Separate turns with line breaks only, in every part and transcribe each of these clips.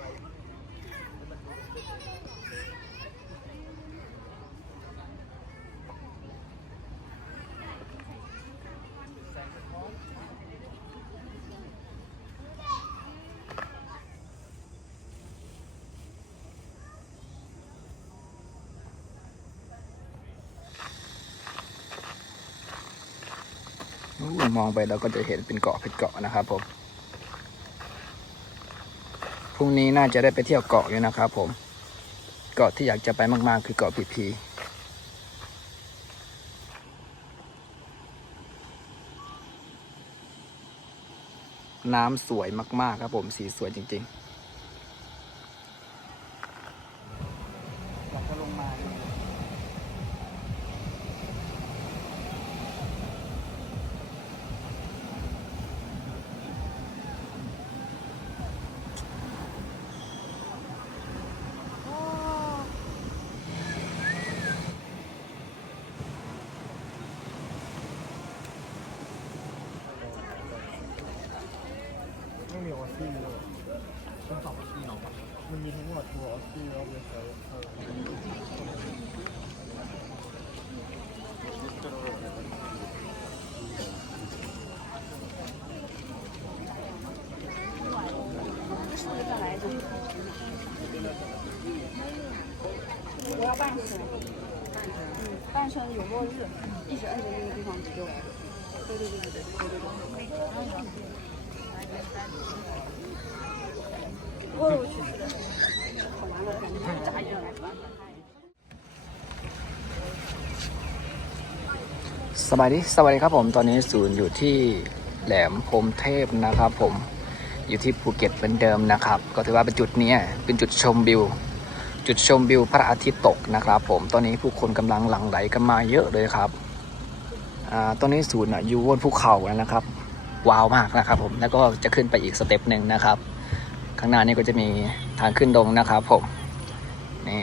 ใยแมงมุมที่ใบมันดูแสงสะท้อน
มองไปเราก็จะเห็นเป็นเกาะเป็นเกาะนะครับผม รุ่งนี้น่าจะได้ไปเที่ยวเกาะอยู่นะครับผม เกาะที่อยากจะไปมาก ๆ คือเกาะพีพีน้ำสวยมาก ๆ ครับผม สีสวยจริง ๆอยากจะลงมา
嗯，半身有落日，一直摁着那个地方不就完了？对对对对对对对对。哦，我去，好难的，感觉眨眼来。
สบายดีสวัสดีครับผมตอนนี้ศูนย์อยู่ที่แหลมพรหมเทพนะครับผมอยู่ที่ภูเก็ตเหมือนเดิมนะครับ ก็ถือว่าเป็นจุดเนี้ยเป็นจุดชมวิว จุดชมวิวพระอาทิตย์ตกนะครับผมตอนนี้ผู้คนกำลังหลั่งไหลกันมาเยอะเลยครับอ่าตอนนี้ศูนย์อะอยู่บนภูเขาแล้วนะครับ ว้าวมากนะครับผมแล้วก็จะขึ้นไปอีกสเต็ปหนึ่งนะครับ ข้างหน้านี้ก็จะมีทางขึ้นดงนะครับผมนี่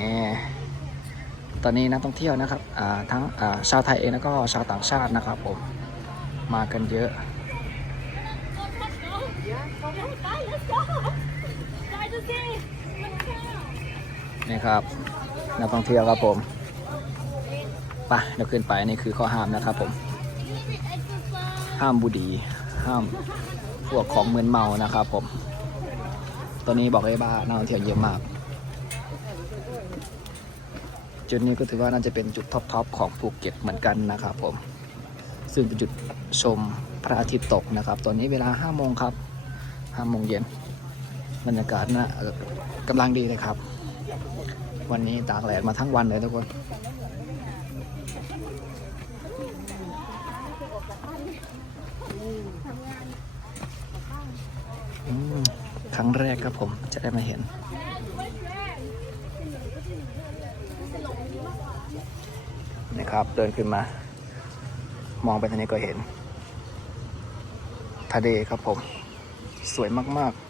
ตอนนี้นักท่องเที่ยวนะครับอ่าทั้งอ่าชาวไทยเองแล้วก็ชาวต่างชาตินะครับผมมากันเยอะ นี่ครับนักท่องเที่ยวครับผมไปเดี๋ยวขึ้นไปนี่คือข้อห้ามนะครับผม ห้ามบุหรี่ห้ามพวกของเหมึนเมานะครับผม ตอนนี้บอกเลยว่านักท่องเที่ยวเยอะมาก จุดนี้ก็ถือว่าน่าจะเป็นจุดท็อปๆของภูเก็ตเหมือนกันนะครับผม ซึ่งเป็นจุดชมพระอาทิตย์ตกนะครับ ตอนนี้เวลา5โมงครับ5โมงเย็นบรรยากาศนะเอ่อกำลังดีเลยครับ วันนี้ตากแดดมาทั้งวันเลยทุกคน ครั้งแรกครับผมจะได้มาเห็น นะครับ เดินขึ้นมา มองไปทางนี้ก็เห็นทะเลครับผม สวยมาก ๆ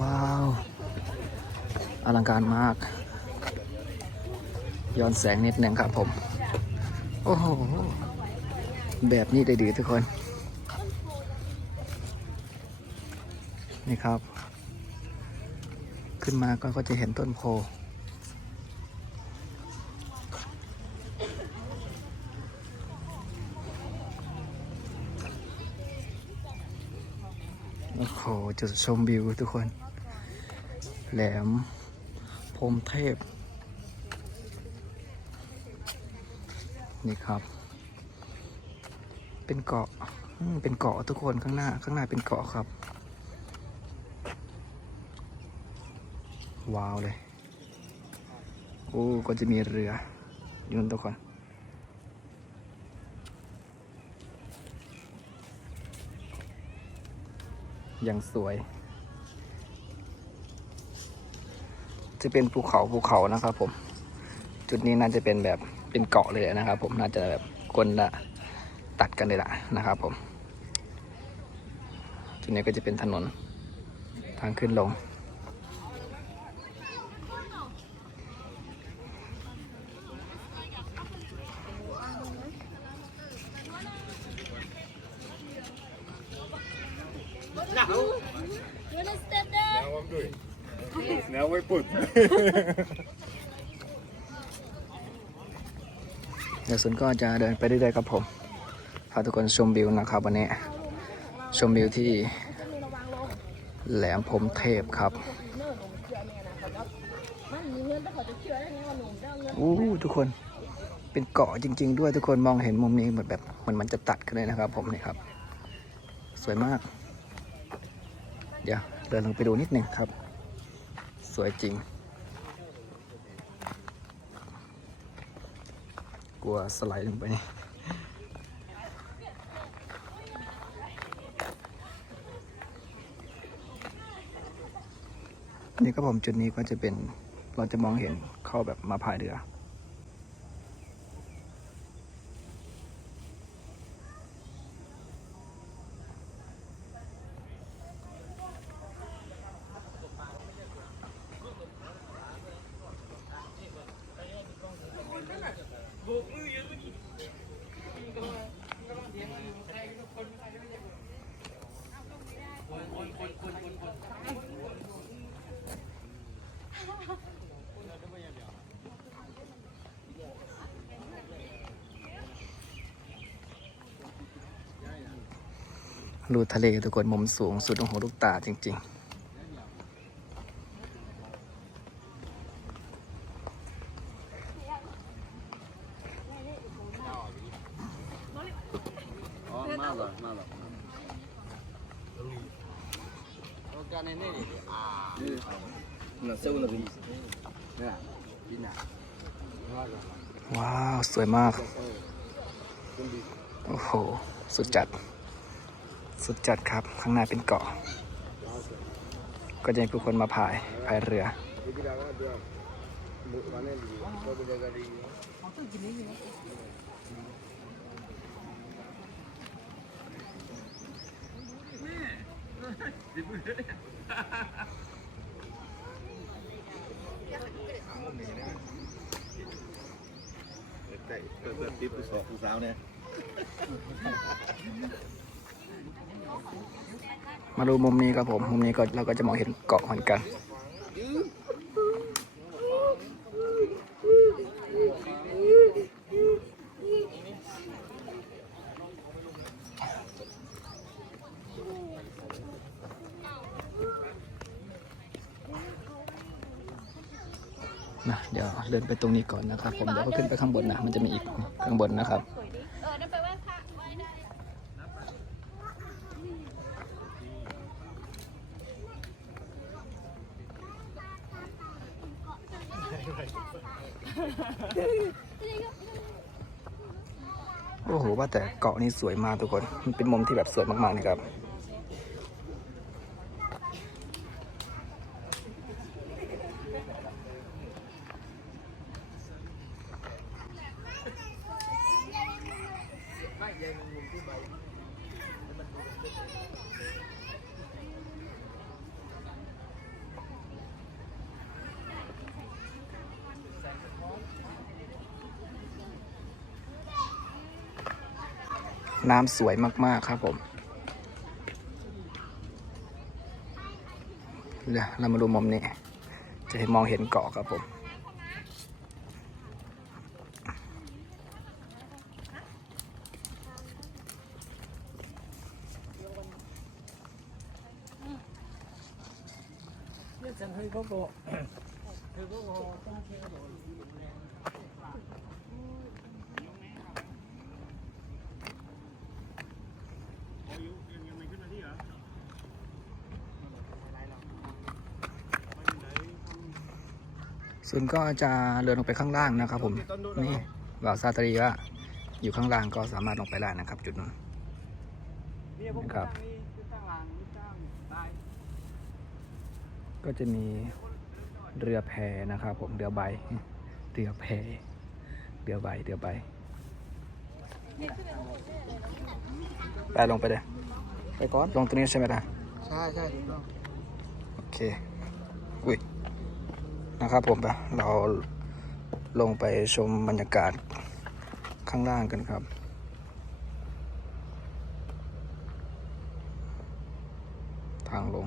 ว้าว อลังการมาก ย้ อนแสงนิดนึงครับผม โอ้โห แบบนี้ได้ดีทุกคน นี่ครับ ขึ้นมาก็ก็จะเห็นต้นโพโอ้โหจุดชมวิวทุกคน แหลมพรมเทพ นี่ครับ เป็นเกาะเป็นเกาะทุกคนข้างหน้า ข้างหน้าเป็นเกาะครับ ว้าวเลย โอ้ก็จะมีเรืออยู่นั่นทุกคนยังสวย จะเป็นภูเขาภูเขานะครับผม จุดนี้น่าจะเป็นแบบ เป็นเกาะเลยนะครับ ผมน่าจะแบบคนละตัดกันเลยละนะครับ ผมจุดนี้ก็จะเป็นถนนทางขึ้นลง
Now I'm doing. Now we put.
เดี๋ยวซุนก็จะเดินไปเรื่อยๆครับผมพาทุกคนชมวิวนะครับวันนี้ชมวิวที่แหลมพรมเทพครับอู้ทุกคนเป็นเกาะจริง ๆ ด้วยทุกคนมองเห็นมุมนี้เหมือนแบบมือนมันจะตัดกันเลยนะครับ ผมนี่ครับ สวยมาก เดี๋ยวเดินลงไปดูนิดหนึ่งครับ สวยจริง กลัวสไลด์ลงไปนี่นี่ก็ผมจุดนี้ก็จะเป็นเราจะมองเห็นเข้าแบบมาพายเรือ ดูทะเลทุกคนมุมสูงสุดของหัวลูกตาจริง ๆว้าว สวยมาก โอ้โห สุดจัด สุดจัดครับ ข้างหน้าเป็นเกาะ ก็จะมีผู้คนมาพายพายเรือ
เปิดติ๊บไปสองสาวเนี่ย
มาดูมุมนี้ครับผม มุมนี้ก็เราก็จะมองเห็นเกาะเหมือนกัน นะเดี๋ยวเดินไปตรงนี้ก่อนนะครับผม เดี๋ยวก็ขึ้นไปข้างบนนะ มันจะมีอีกข้างบนนะครับ
เออนั่นแปลว่าพระไว้ได้
โอ้โห ว่าแต่เกาะ นี้สวยมากทุกคน มันเป็นมุมที่แบบสวยมากๆนะครับ น้ำสวยมาก ๆ ครับผมเดี๋ยวเรามาดูมุมนี้ จะเห็นมองเห็นเกาะครับผมส่วนก็ จะเดินลงไปข้างล่างนะครับ ผมนี่บ่าวซาตรีว่าอยู่ข้างล่างก็สามารถลงไปได้นะครับ จุดนั้นครับก็จะมีเรือแพนะครับผมเรือใบเรือแพเรือใบเรือใบไปลงไปเลย
ไปก่อน
ลงตรงนี้ใช่ไหมล่ะ
ใช่ใช่ถูกต้อง
โอเคอุ้ย นะครับผมเราลงไปชมบรรยากาศข้างล่างกันครับ ทางลง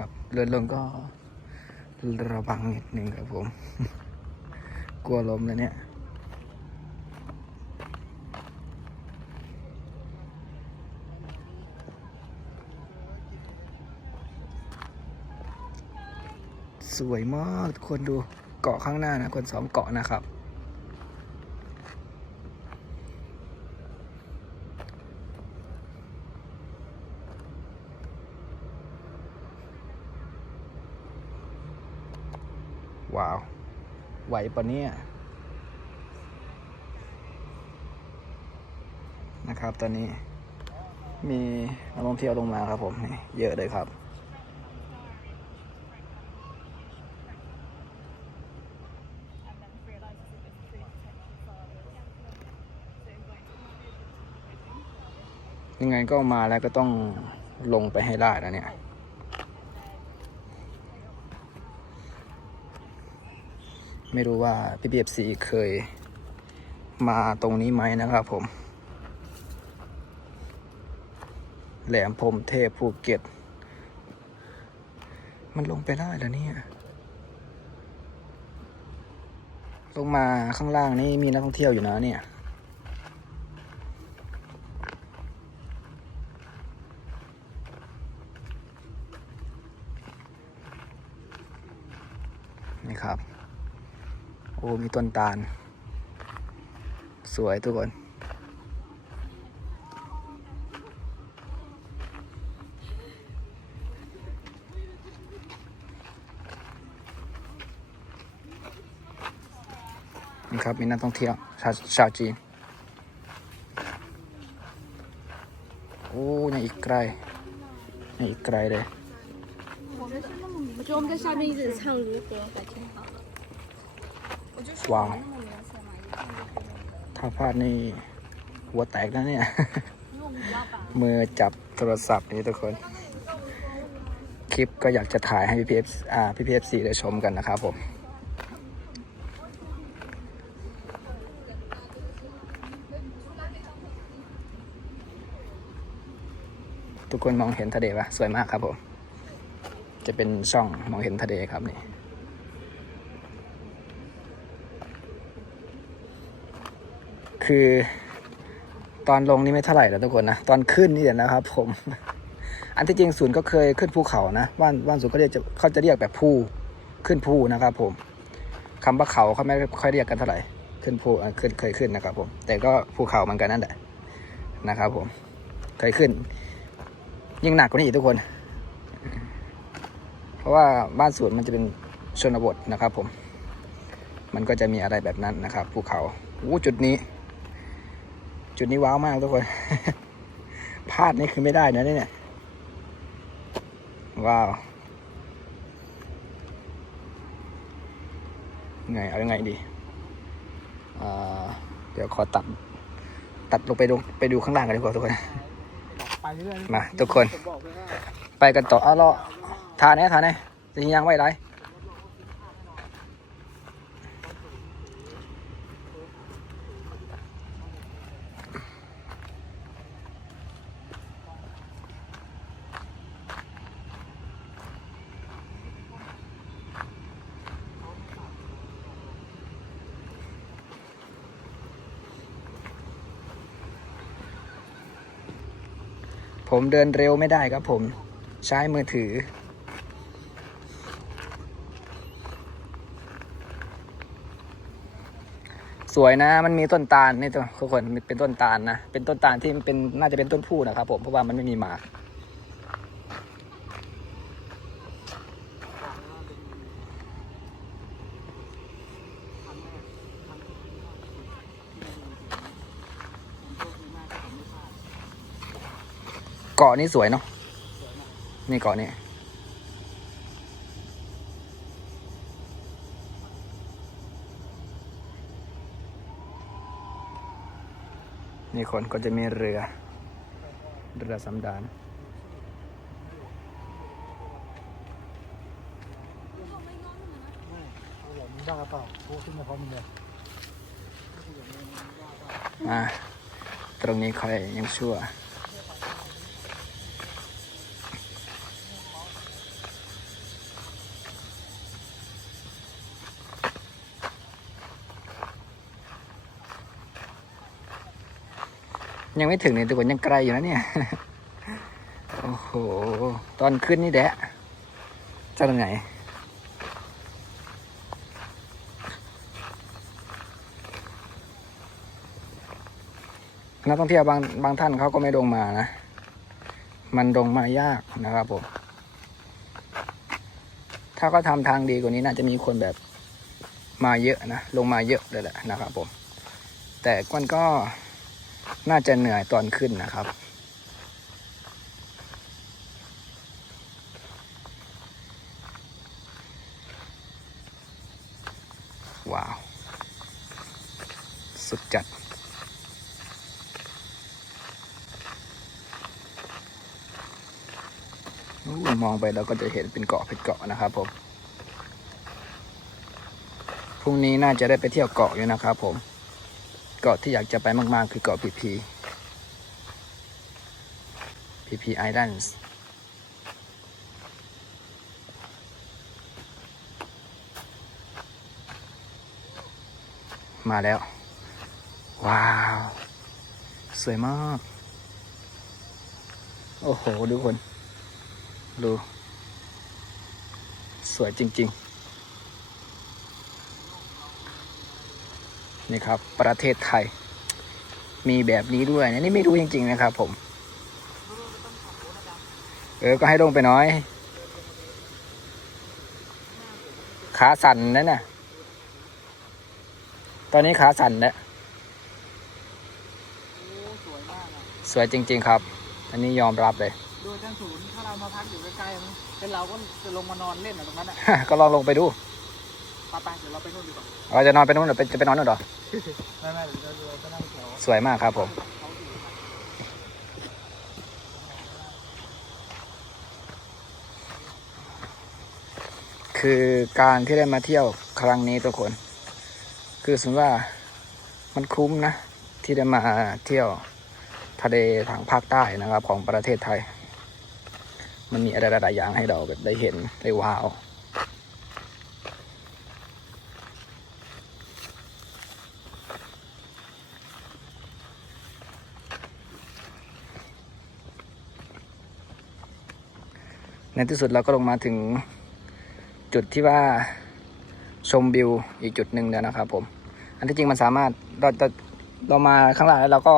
นครับเรือลงก็ระวังนิดนึงครับผม กลัวลมเลยเนี่ยสวยมากทุกคนดูเกาะข้างหน้านะคนสองเกาะนะครับ ว้าว ไหวปะเนี่ยนะครับตอนนี้มีนักท่องเที่ยวลงมาครับผมนี่เยอะเลยครับ ยังไงก็มาแล้วก็ต้องลงไปให้ได้นะเนี่ย ไม่รู้ว่าพี่ BFC เคยมาตรงนี้ไหมนะครับผม แหลมพรมเทพภูเก็ต มันลงไปได้แล้วเนี่ย ลงมาข้างล่างนี่มีนักท่องเที่ยวอยู่นะเนี่ย นี่ครับ โอ้ มีต้นตาล สวยทุกคน นี่ครับ มีนักท่องเที่ยวชาวชาวจีน โอ้ยังอีกไกลยังอีกไกลเลย
我觉得我们在下面一直唱如歌，改天
ว้าวถ้าพลาดนี่หัวแตกนะเนี่ย มือจับโทรศัพท์นี้ทุกคน คลิปก็อยากจะถ่ายให้พี่พีเอฟอ่าพี่พีเอฟซีได้ชมกันนะครับผมทุกคนมองเห็นทะเลปะสวยมากครับผม จะเป็นช่องมองเห็นทะเลครับนี่ คือตอนลงนี่ไม่เท่าไหร่แล้วทุกคนนะ ตอนขึ้นนี่เดี๋ยวนะครับ ผม อันที่จริงศูนย์ก็เคยขึ้นภูเขานะบ้านบ้านศูนย์ก็เรียกจะเขาจะเรียกแบบภูขึ้นภูนะครับ ผมคำว่าเขาเขาไม่ค่อยเรียกกันเท่าไหร่ขึ้นภูอะขึ้นเคยขึ้นนะครับ ผม แต่ก็ภูเขาเหมือนกันนั่นแหละนะครับ ผม เคยขึ้น ยิ่งหนักกว่านี้อีกทุกคน เพราะว่าบ้านสวนมันจะเป็นชนบทนะครับ ผม มันก็จะมีอะไรแบบนั้นนะครับภูเขาอู้จุดนี้ จุดนี้ว้าวมากทุกคน พลาดนี่คือไม่ได้นะเนี่ย ว้าวไง เอายังไงดี เดี๋ยวขอตัด ตัดลงไปดูไปดูข้างล่างกันดีกว่าทุกคน มา ทุกคน ไปกันต่อเอารอทานแน่ทานแน่จะยังไว้ไร ผมเดินเร็วไม่ได้ครับผมใช้มือถือ สวยนะ มันมีต้นตาลนี่ตัวทุกคนเป็นต้นตาลนะ เป็นต้นตาลที่มันเป็นน่าจะเป็นต้นผู้นะครับผมเพราะว่ามันไม่มีหมาก เกาะนี่สวยเนาะนี่เกาะนี่นี่คนก็จะมีเรือ เรือสำดานา
น
มาตรงนี้ค่อยยังชั่ว ยังไม่ถึงเลยทุกคนยังไกลอยู่นะเนี่ย โอ้โห ตอนขึ้นนี่แดะจะตรงไหนนักท่องเที่ยวบางบางท่านเขาก็ไม่ลงมานะ มันลงมายากนะครับผม ถ้าเขาทำทางดีกว่านี้น่าจะมีคนแบบมาเยอะนะ ลงมาเยอะเลยแหละนะครับผม แต่มันก็ น่าจะเหนื่อยตอนขึ้นนะครับ ว้าว สุดจัดมองไปเราก็จะเห็นเป็นเกาะเป็นเกาะนะครับผม พรุ่งนี้น่าจะได้ไปเที่ยวเกาะอยู่นะครับผม เกาะที่อยากจะไปมาก ๆ คือเกาะพีพีพีพีไอแลนด์มาแล้ว ว้าว สวยมาก โอ้โห ดูคน ดู สวยจริง ๆ นี่ครับ ประเทศไทย มีแบบนี้ด้วยนะนี่ไม่รู้จริง ๆ นะครับ ผม เออ ก็ให้ลงไปน้อย ขาสั่นนั่นน่ะ ตอนนี้ขาสั่นแล้ว
สวยมากอะ
สวยจริง ๆ ครับ อันนี้ยอมรับเลย
ดูจันศูนย์ถ้าเรามาพักอยู่ใกล้ๆมันเป็นเราก็จะลงมานอนเล่นอะตรงนั้นอะ
ก็ลองลงไปดู
ไปไปเดี๋ยวเราไปนู่นดีกว่า
เราจะนอนไปนู่นหรือไปจะไปนอนนู่นเหรอ
ไม่ไม่เดี๋ยวเราจะนั่งแถว
สวยมากครับผม
เขาอยู่
คือการที่ได้มาเที่ยวครั้งนี้ทุกคน คือสมมติว่ามันคุ้มนะ ที่ได้มาเที่ยวทะเลทางภาคใต้นะครับ ของประเทศไทย มันมีอะไรหลายๆอย่างให้เราแบบได้เห็นได้ว้าว ในที่สุดเราก็ลงมาถึงจุดที่ว่าชมวิวอีกจุดหนึ่งแล้วนะครับผม อันที่จริงมันสามารถเราจะเรามาข้างล่างแล้วเราก็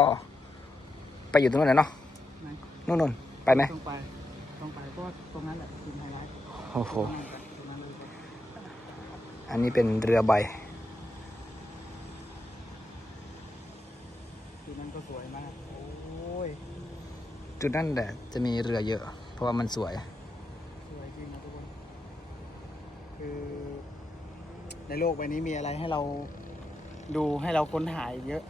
ไปอยู่ตรงนู้นเลยเนาะนู่นนู่นไปไหม
ต้องไปต้องไปเพราะว่าตรงนั้นแหละคือไฮไลท์
โอ้โห
ตรงนั้นเลยครับ
อันนี้เป็นเรือใบ
คือนั้นก็สวยมากโอ้ย
จุดนั้นแหละจะมีเรือเยอะ เพราะว่ามันสวย
สวยจริงนะทุกคน คือในโลกใบนี้มีอะไรให้เราดูให้เราค้นหาเยอะ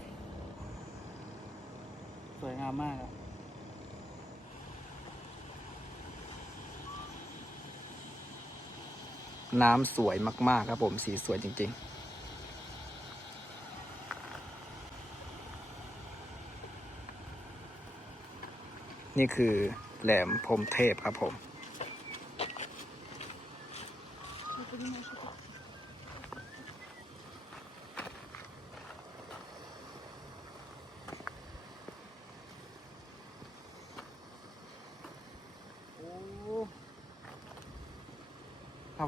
สวยงามมากอะ
น้ำสวยมาก ๆ ครับผม สีสวยจริง ๆ นี่คือแหลมพรมเทพครับผม
โอ้ สว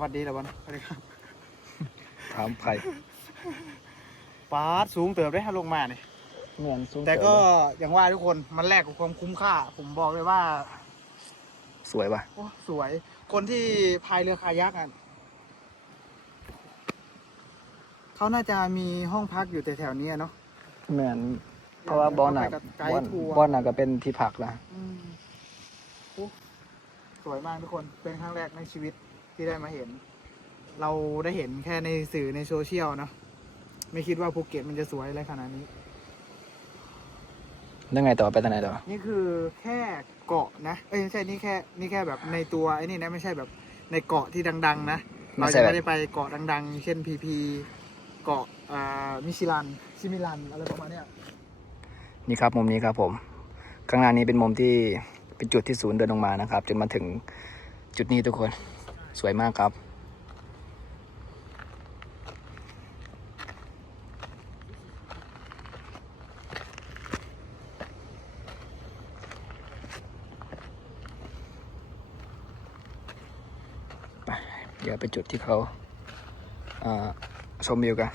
ัสดีแล้ววันสวัสดีครับ
ถามใคร
ปาดสูงเติบได้ฮะลงมาเนี่ย
เหมือนซุ้ม
แต่ก็
เสือ
อย่างว่าทุกคนมันแลกกับความคุ้มค่า ผมบอกเลยว่า
สวยป่ะ
โอ้สวย คนที่พายเรือคายักอะ เขาน่าจะมีห้องพักอยู่แต่แถวๆนี้อะเนาะ
เหมือนเพราะว่าบอลน่ะ
ไปกับไก
บอล
ด์ทัวร์
บอลน่ะก็เป็นที่พักนะ
อืมโอ้สวยมากทุกคน เป็นครั้งแรกในชีวิตที่ได้มาเห็น เราได้เห็นแค่ในสื่อในโซเชียลเนาะ ไม่คิดว่าภูเก็ตมันจะสวยอะไรขนาดนี้
แล้วไงต่อไปทางไหนต่อ
นี่คือแค่เกาะนะ เอ้ยไม่ใช่ นี่แค่ นี่แค่แบบในตัวไอ้นี่นะ ไม่ใช่แบบในเกาะที่ดัง ๆ นะ
ไม่
เรา
ใช่
จะ
แบบ
ไม่ได้ไปเกาะดัง ๆ เช่นพีพี เกาะมิชิลันซิมิลันอะไรประมาณนี้
นี่ครับมุมนี้ครับผมข้างหน้านี้เป็นมุมที่เป็นจุดที่ศูนย์เดินลงมานะครับ จนมาถึงจุดนี้ทุกคนสวยมากครับ เดี๋ยวไปจุดที่เขาอ่า ชมวิวกัน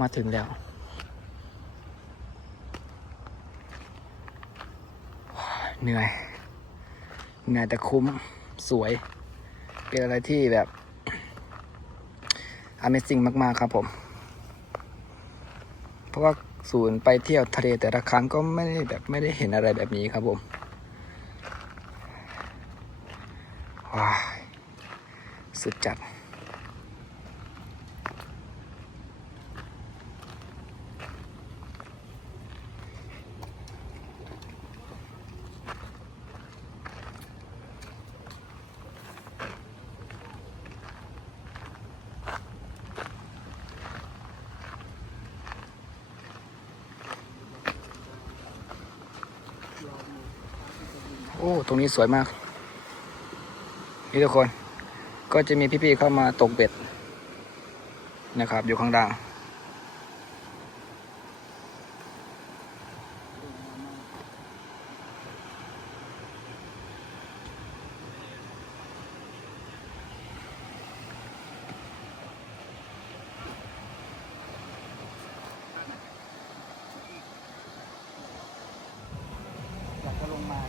มาถึงแล้วเหนื่อยเหนื่อยแต่คุ้มสวย เป็นอะไรที่แบบ Amazing มากๆครับผม เพราะว่าศูนย์ไปเที่ยวทะเลแต่ละครั้งก็ไม่ได้แบบไม่ได้เห็นอะไรแบบนี้ครับผมว้าสุดจัด โอ้ ตรงนี้สวยมาก นี่ทุกคน ก็จะมีพี่ๆเข้ามาตกเบ็ดนะครับ อยู่ข้างล่าง
อยากจะลงมา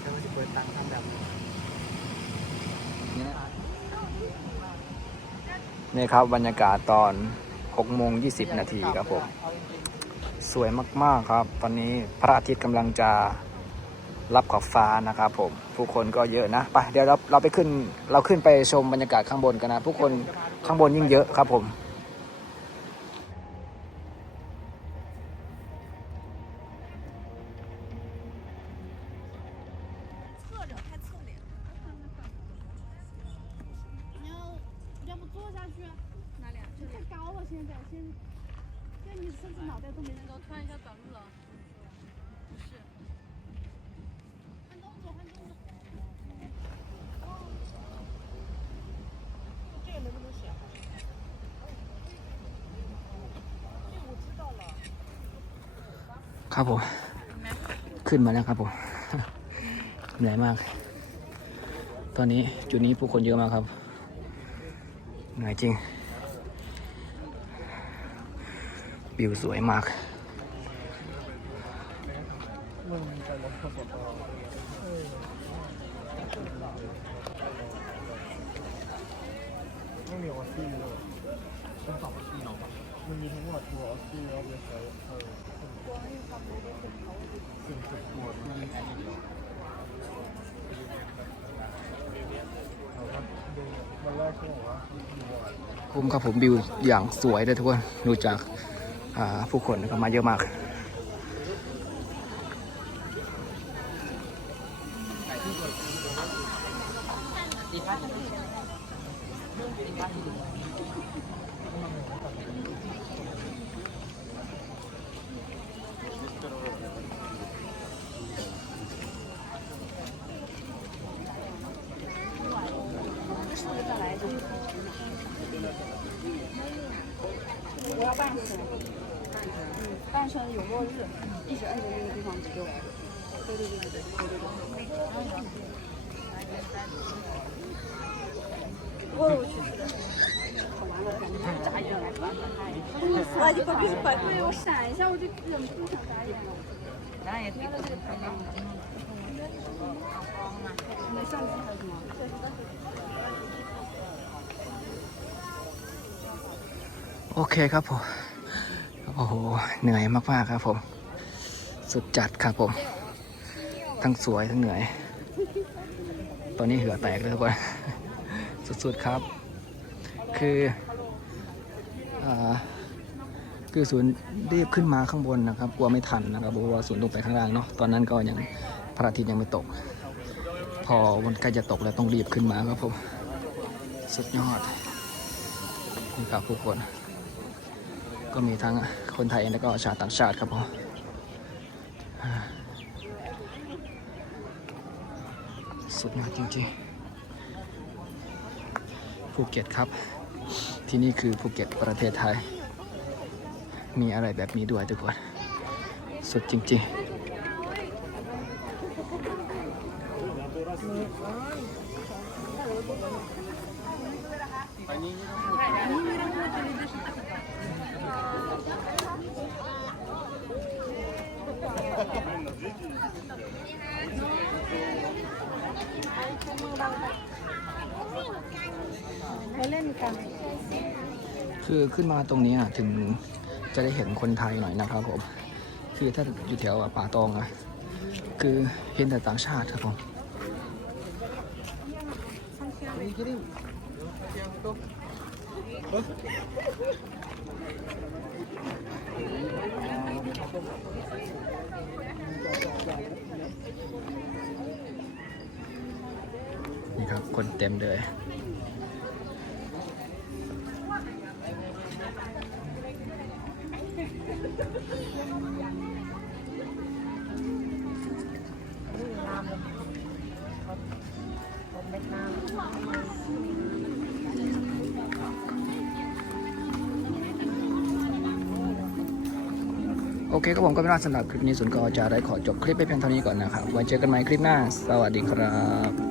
เขาจะเปิดตังค์ทำแบบนี้
นี่ครับบรรยากาศตอน6โมง20 นาทีครับผม สวยมากๆครับ ตอนนี้พระอาทิตย์กำลังจะรับขอบฟ้านะครับผม ผู้คนก็เยอะนะ ไป เดี๋ยวเราเราไปขึ้น เราขึ้นไปชมบรรยากาศข้างบนกันนะ ผู้คนข้างบนยิ่งเยอะครับผม
哪里啊？这里
太高了，现在先，现在你甚至脑袋都没人
我突然一下短路了。不是，
换动作，换动作。
这个能不能选？这个我知道了。
ครับผม ขึ้นมาแล้วครับผม เหนื่อยมาก ตอนนี้จุดนี้ผู้คนเยอะมากครับ เหนื่อยจริง วิวสวยมาก
ไม่มีออสซี่เลยเป็นสองออสซี่เนาะมันมีทั้งหมดตัวออสซี่แล้วเป็นไซส์เออสิ่งสุดปวดที่มีแอนดี้เราก็ดูวันแรกเขาบอกว่าดูบอล
คุ้มครับผมวิวอย่างสวยเลยทุกคนดูจากผู้คนก็มาเยอะมาก
哇，你快快快！对我闪一下，我就忍不住想眨眼了。你的相机还有什么？
โอเคครับผม โอ้โห เหนื่อยมากๆครับผม สุดจัดครับผม ทั้งสวยทั้งเหนื่อย ตอนนี้เหือแตกเลยทุกคน สุดๆครับ คืออ่า คือศูนย์รีบขึ้นมาข้างบนนะครับ กลัวไม่ทันนะครับเพราะว่าศูนย์ลงไปข้างล่างเนาะตอนนั้นก็ยังพระอาทิตย์ยังไม่ตก พอวันใกล้จะตกแล้วต้องรีบขึ้นมาครับผมสุดยอดนี่ครับทุกคน ก็มีทั้งคนไทยแล้วก็ชาวต่างชาติครับผมสุดยอดจริงๆภูเก็ตครับ ที่นี่คือภูเก็ตประเทศไทย มีอะไรแบบนี้ด้วยทุกคน สุดจริงๆ
ไปเล่นกัน
คือขึ้นมาตรงนี้อะถึง จะได้เห็นคนไทยหน่อยนะครับผมคือถ้าอยู่แถวป่าตองอะคือเห็นแต่ต่างชาติครับผมนี่ครับ คนเต็มเลย เคก็ผมก็ไม่น่าสำหรับคลิปนี้ส่วนก็จะได้ขอจบคลิปไปเพียงเท่านี้ก่อนนะครับไว้เจอกันใหม่คลิปหน้า สวัสดีครับ